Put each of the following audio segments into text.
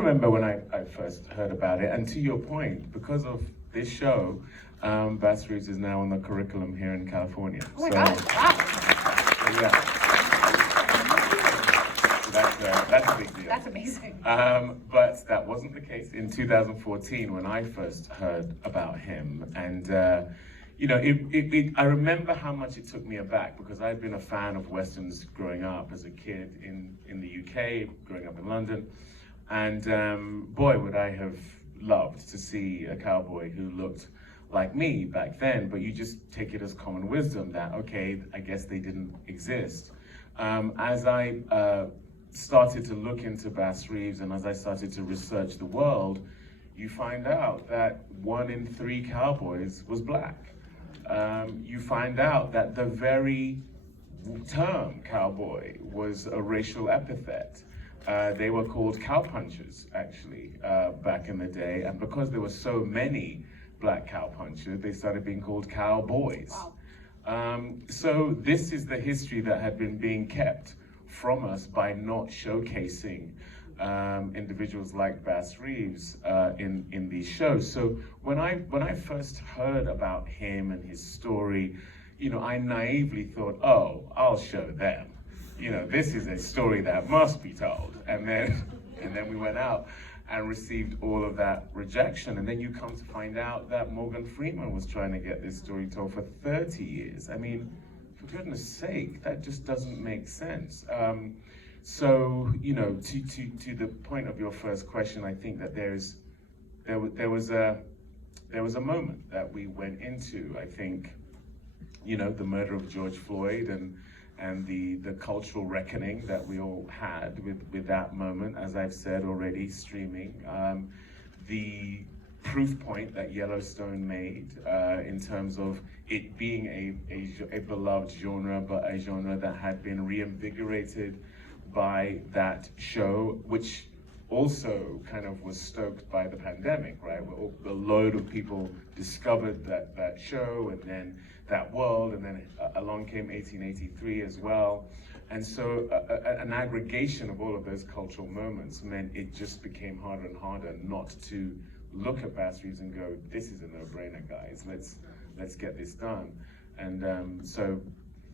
remember when I first heard about it, and to your point, because of this show, Bass Reeves is now on the curriculum here in California. Oh my gosh, wow. So, yeah. So that's a big deal. That's amazing. But that wasn't the case in 2014 when I first heard about him. And, you know, I remember how much it took me aback, because I'd been a fan of Westerns growing up as a kid in the UK, growing up in London. And boy, would I have loved to see a cowboy who looked like me back then, but you just take it as common wisdom that, okay, I guess they didn't exist. As I started to look into Bass Reeves, and as I started to research the world, you find out that 1 in 3 cowboys was black. You find out that the very term cowboy was a racial epithet. They were called cowpunchers, actually, back in the day, and because there were so many black cowpunchers, they started being called cowboys. Wow. So this is the history that had been being kept from us by not showcasing individuals like Bass Reeves in these shows. So when I first heard about him and his story, you know, I naively thought, oh, I'll show them. You know, this is a story that must be told. And then we went out and received all of that rejection. And then you come to find out that Morgan Freeman was trying to get this story told for 30 years. I mean, for goodness sake, that just doesn't make sense. So, you know, to the point of your first question, I think that there was a moment that we went into, I think, you know, the murder of George Floyd and the cultural reckoning that we all had with that moment, as I've said already, streaming. The proof point that Yellowstone made in terms of it being a beloved genre, but a genre that had been reinvigorated by that show, which also kind of was stoked by the pandemic, right? Where a load of people discovered that show and then that world, and then along came 1883 as well. And so an aggregation of all of those cultural moments meant it just became harder and harder not to look at Bass Reeves and go, this is a no-brainer, guys. Let's get this done. And so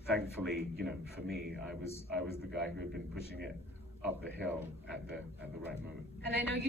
thankfully, you know, for me, I was the guy who had been pushing it up the hill at the right moment. And I know you